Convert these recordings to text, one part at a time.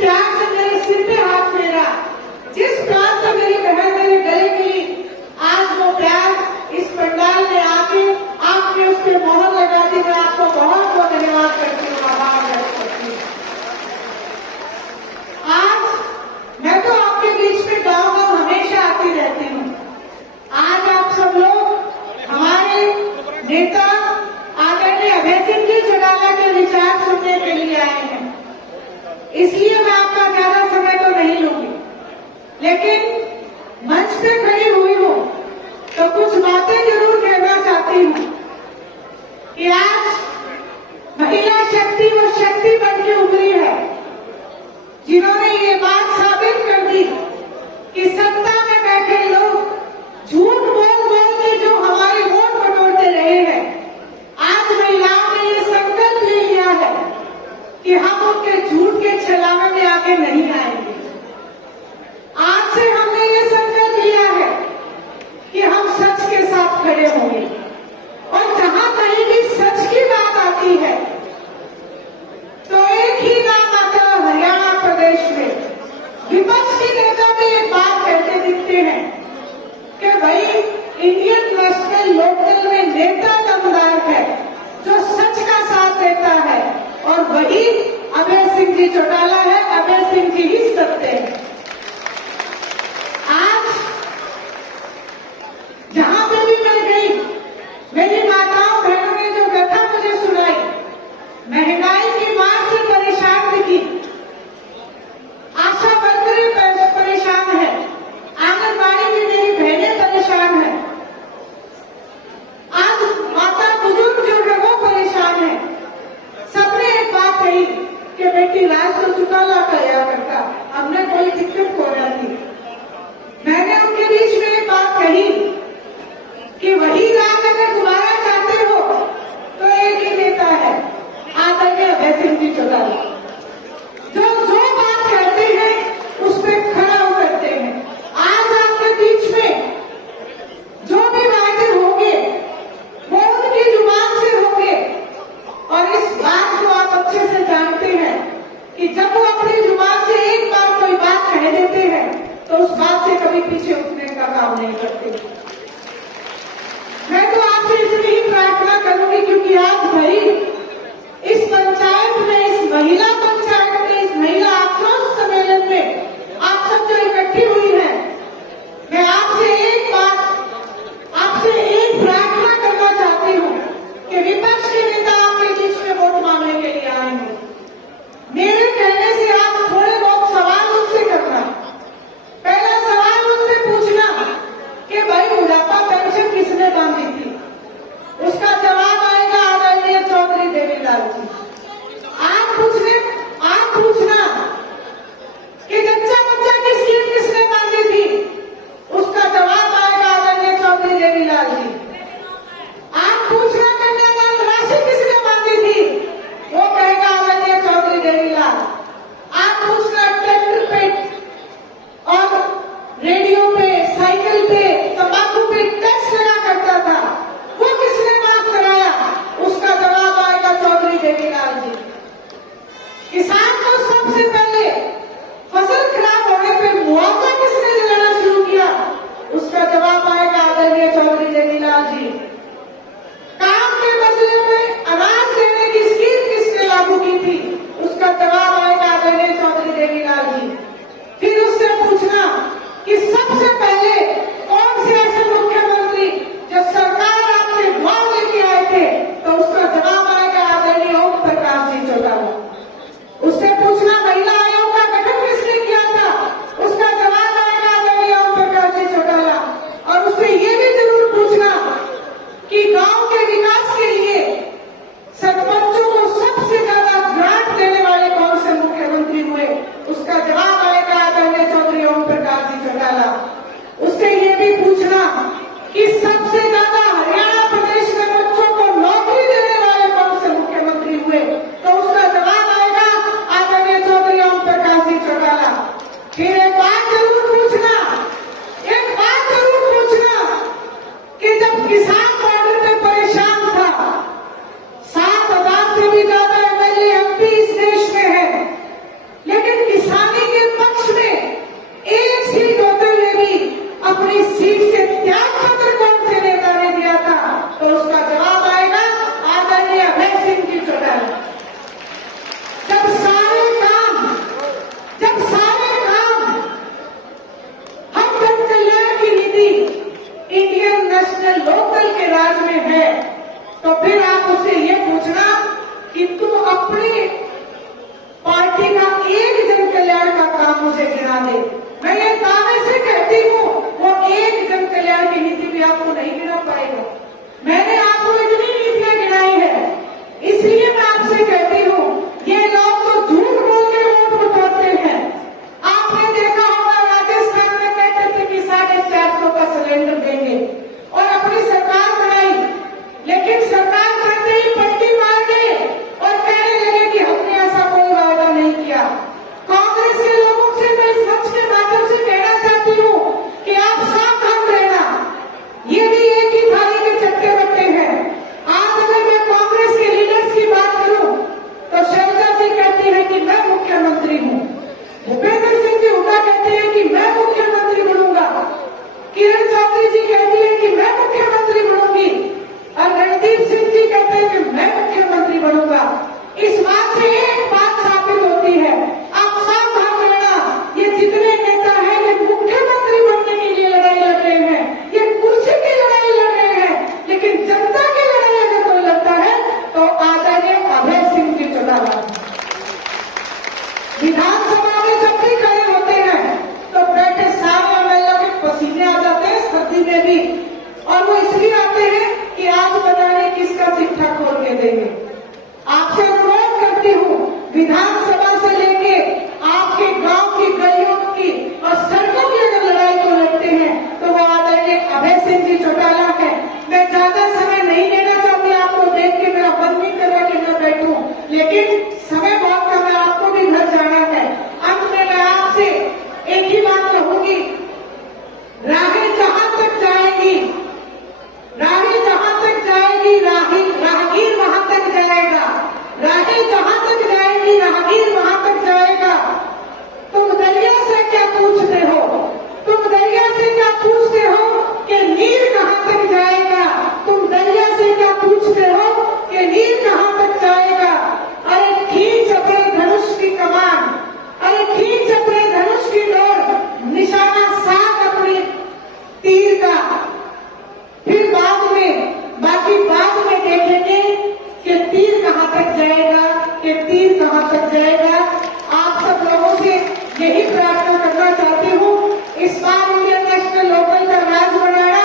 प्यार से मेरे सिर पे हाथ फेरा, जिस प्यार से मेरी बहन मेरे गले मिली, आज वो प्यार इस पंडाल में आके आपने उस पर मोहर लगा दी। मैं आपको बहुत बहुत धन्यवाद करती हूँ, आभार व्यक्त करती हूँ। आज मैं तो आपके बीच में गाँव गाँव हमेशा आती रहती हूँ। आज आप सब लोग हमारे नेता आदरणीय अभय सिंह जी चौटाला के विचार सुनने के लिए आए हैं, इसलिए मैं आपका ज्यादा समय तो नहीं लूंगी, लेकिन मंच पे खड़ी हुई हूँ तो कुछ बातें जरूर कहना चाहती हूँ कि आज महिला शक्ति वो शक्ति बन के उभरी है, जिन्होंने ये बात साबित कर दी कि सत्ता में बैठे लोग झूठ बोल बोल के जो हमारे वोट बटोरते रहे हैं, आज महिलाओं ने ये संकल्प ले लिया है कि हम उनके झूठ के छलावे में आगे नहीं आएंगे। आज से हमने ये संकल्प लिया है कि हम सच के साथ खड़े होंगे, और जहां कहीं भी सच की बात आती है तो एक ही नाम आता है हरियाणा प्रदेश में। विपक्ष के नेता भी एक बात कहते दिखते हैं कि भाई इंडियन नेशनल लोकदल में नेता दमदार है जो सच का साथ देता है, और वही अभय सिंह जी चौटाला है। अभय सिंह जी ही सत्य है। आज जहां पे भी मैं गई, मेरी माताओं बहनों ने जो व्यथा मुझे सुनाई, महंगाई की मार से परेशान दिखी, आशा वर्करें परेशान है, आंगनबाड़ी की मेरी बहनें परेशान है, आज माता बुजुर्ग जो है वो परेशान है। सबने एक बात कही कि बेटी राज तो चौटाला का या करता, हमने कोई दिक्कत हो रही थी। मैंने उनके बीच में एक बात कही कि वही राज अगर दोबारा चाहते हो तो एक ही नेता है, आदरणीय अभय सिंह जी चौटाला, जो बात कहते हैं उस पर खड़ा उतरते हैं। आज आपके बीच में जो भी वायदे होंगे वो उनकी जुबान से होंगे, और इस बात को आप अच्छे से जानते हैं कि जब वो अपनी जुबान से एक बार कोई बात कह देते हैं तो उस बात से कभी पीछे उठने का काम नहीं करते। मैं तो आपसे इतनी ही प्रार्थना करूंगी, क्योंकि आज भाई इस पंचायत में, इस महिला पंचायत में, इस महिला आक्रोश सम्मेलन में आप सब जो इकट्ठी हुई है, मैं आपसे एक प्रार्थना करना चाहती हूँ कि विपक्ष के नेता आपके बीच में वोट मांगने के लिए आए हैं। मेरे कहने से आप थोड़े बहुत सवाल मुझसे करना। पहला सवाल मुझसे पूछना कि भाई बुढ़ापा पेंशन किसने बांधी थी, उसका जवाब आएगा आदरणीय चौधरी देवीलाल जी। आप पूछना कि जच्चा बच्चा की स्कीम किसने बांधी थी, उसका जवाब आएगा आदरणीय चौधरी देवीलाल जी। आप पूछना कन्यादान राशि किसने बांधी थी, वो कहेगा आदरणीय चौधरी देवीलाल। आप पूछना ट्रैक्टर पे और रेडियो पे, साइकिल पे, तंबाकू पे टैक्स लगा करता था, वो किसने माफ कराया, उसका जवाब आएगा चौधरी देवीलाल जी। किसान को सबसे पहले फसल खराब होने पे मुआवजा किसने दिलाना शुरू किया, उसका जवाब आएगा आदरणीय चौधरी देवीलाल जी। काम के बदले में अनाज देने की स्कीम किसने लागू की थी, उसका जवाब आएगा आदरणीय चौधरी देवीलाल जी। फिर उससे पूछना कि सबसे पहले कौन से ऐसे मुख्यमंत्री जो सरकार आपके द्वार लेके आए थे, तो उसका जवाब आएगा आदरणीय ओम प्रकाश जी चौटाला। उससे पूछना महिला आयोग का गठन किसने किया था, उसका जवाब आएगा आदरणीय ओम प्रकाश जी चौटाला। और उससे ये भी जरूर पूछना कि गांव के विकास के लिए सरपंचों को सबसे ज्यादा ग्रांट देने वाले कौन से मुख्यमंत्री हुए, उसका जवाब आएगा आदरणीय चौधरी ओम प्रकाश जी चौटाला। उससे ये भी पूछना कि सबसे ज्यादा हरियाणा प्रदेश में बच्चों को नौकरी देने वाले कौन से मुख्यमंत्री हुए, तो उसका जवाब आएगा आदरणीय चौधरी ओम प्रकाश जी चौटाला। फिर एक बात जरूर पूछना कि जब किसान बॉर्डर पे परेशान था, 7,000 से भी ज्यादा एमएलए एमपी इस देश में है, लेकिन किसान यही प्रार्थना करना चाहती हूँ। इस बार इंडियन नेशनल लोकल का राज बनाना।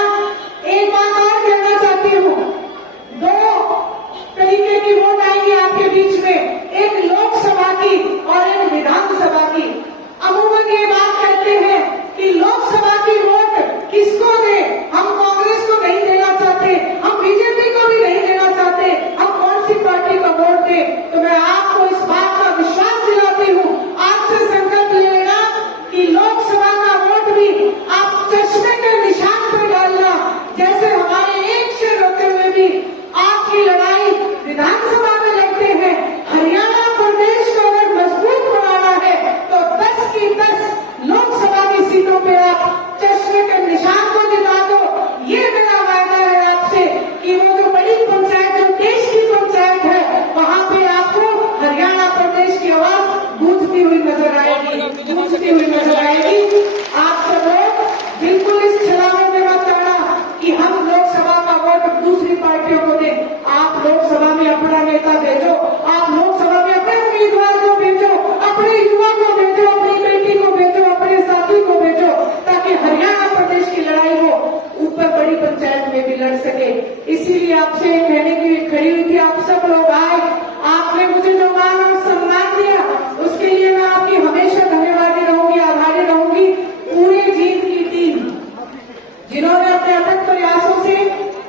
एक बात और कहना चाहती हूँ, दो तरीके की वोट आएगी आपके बीच में, एक लोकसभा की और एक विधानसभा की। अमूमन ये बात करते हैं कि लोकसभा की वोट किसको दे, हम कांग्रेस को नहीं देना चाहते, हम बीजेपी को भी नहीं देना चाहते, हम कौन सी पार्टी को वोट दे। तो मैं आपको इस बात का विश्वास दिलाती हूँ, आज से संकल्प ले लेना कि लोकसभा का वोट भी आप चश्मे के निशान पर डालना। जैसे हमारे एक शेर होते हुए भी आपकी लड़ाई विधानसभा में लड़ते हैं। हरियाणा प्रदेश को अगर मजबूत बनाना है तो 10 की 10 लोकसभा की सीटों पे आप चश्मे के निशान को जिता दो। ये मेरा वायदा है आपसे कि वो जो बड़ी पंचायत, जो देश की पंचायत है, वहां पे आपको हरियाणा प्रदेश की आवाज गूंजती हुई नजर आएगी, गूंजती हुई नजर आएगी। आप सब लोग बिल्कुल इस छलावे में मत आना कि हम लोकसभा का वोट दूसरी पार्टियों को दें। आप लोकसभा में अपना नेता भेजो, आप लोकसभा में अपने उम्मीदवार को भेजो, अपने युवा को भेजो, अपनी बेटी को भेजो, अपने साथी को भेजो, ताकि हरियाणा प्रदेश की लड़ाई हो ऊपर बड़ी पंचायत में भी लड़ सके। इसीलिए आपसे कहने के लिए खड़ी हुई थी, आप सब लोग आए, आपने मुझे जो मान और सम्मान दिया उसके लिए मैं आपकी हमेशा धन्यवादी रहूंगी, आभारी रहूंगी। पूरे जीत की टीम जिन्होंने अपने अथक प्रयासों से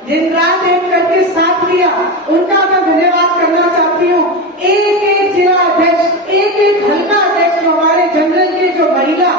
दिन रात एक करके साथ दिया, उनका मैं धन्यवाद करना चाहती हूँ। एक एक जिला अध्यक्ष, एक एक हल्का अध्यक्ष, जो हमारे जनरल के जो महिला